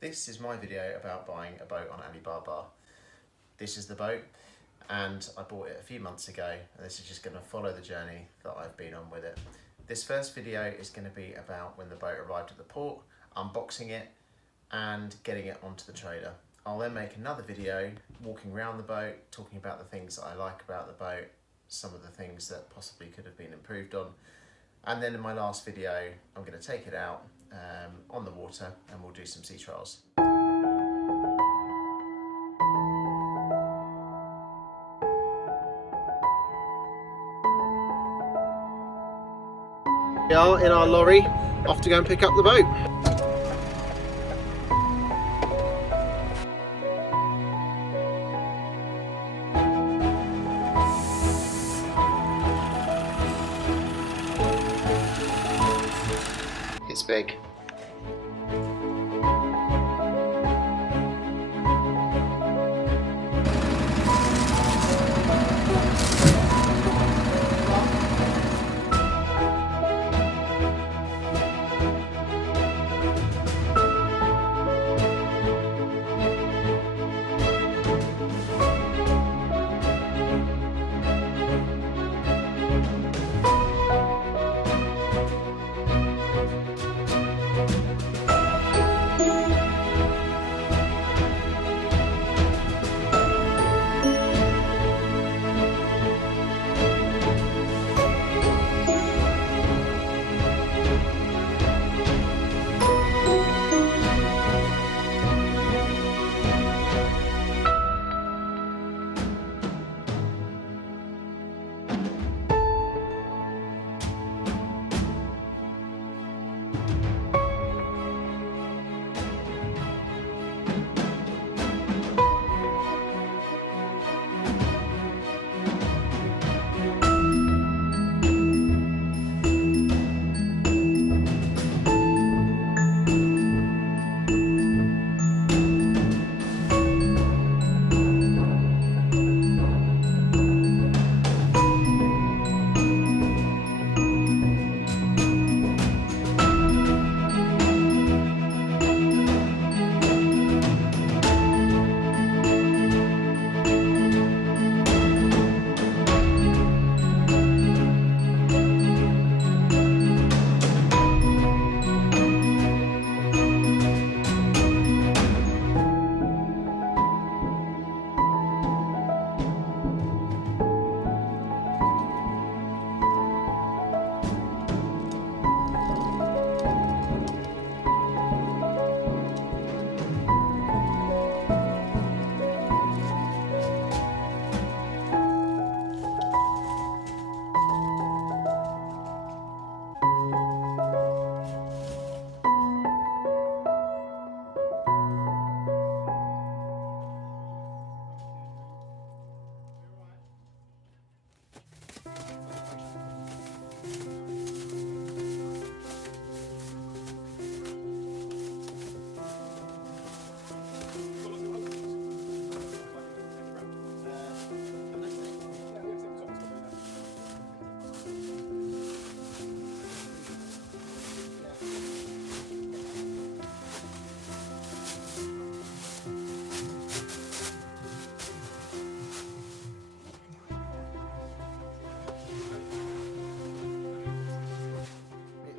This is my video about buying a boat on Alibaba. This is the boat and I bought it a few months ago, and this is just going to follow the journey that I've been on with it. This first video is going to be about when the boat arrived at the port, unboxing it and getting it onto the trailer. I'll then make another video walking around the boat, talking about the things that I like about the boat, some of the things that possibly could have been improved on. And then in my last video, I'm going to take it out on the water and we'll do some sea trials. We are in our lorry, off to go and pick up the boat. It's big.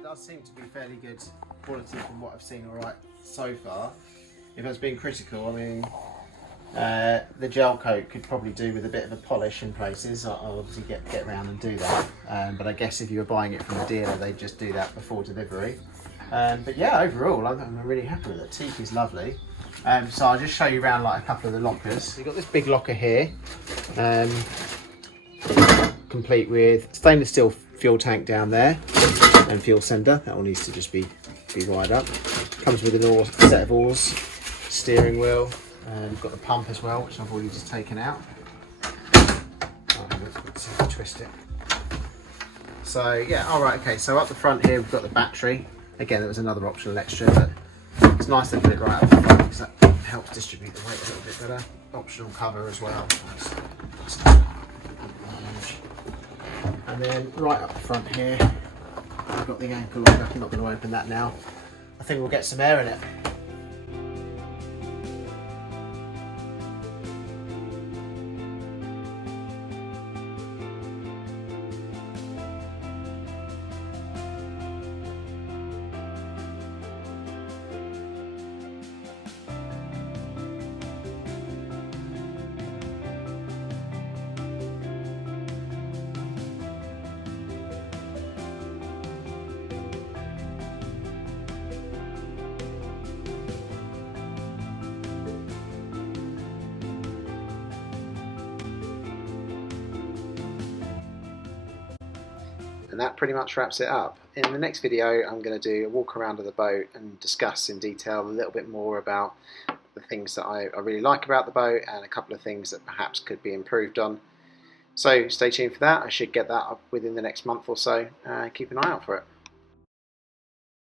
Does seem to be fairly good quality from what I've seen alright so far. If I was being critical, I mean the gel coat could probably do with a bit of a polish in places. I'll obviously get around and do that, but I guess if you were buying it from a dealer they'd just do that before delivery. But yeah, overall I'm really happy with it. Teak is lovely. So I'll just show you around like a couple of the lockers. You've got this big locker here, complete with stainless steel fuel tank down there and fuel sender. That one needs to just be wired up. Comes with a set of oars, steering wheel, and you've got the pump as well, which I've already just taken out. Let's see if I twist it. So yeah, all right, okay. So up the front here we've got the battery. Again, there was another optional extra, but it's nice to put it right up the front because that helps distribute the weight a little bit better. Optional cover as well. And then right up the front here, I've got the ankle lock. I'm not going to open that now. I think we'll get some air in it. that pretty much wraps it up. In the next video I'm going to do a walk around of the boat and discuss in detail a little bit more about the things that I really like about the boat and a couple of things that perhaps could be improved on. So stay tuned for that. I should get that up within the next month or so. Keep an eye out for it.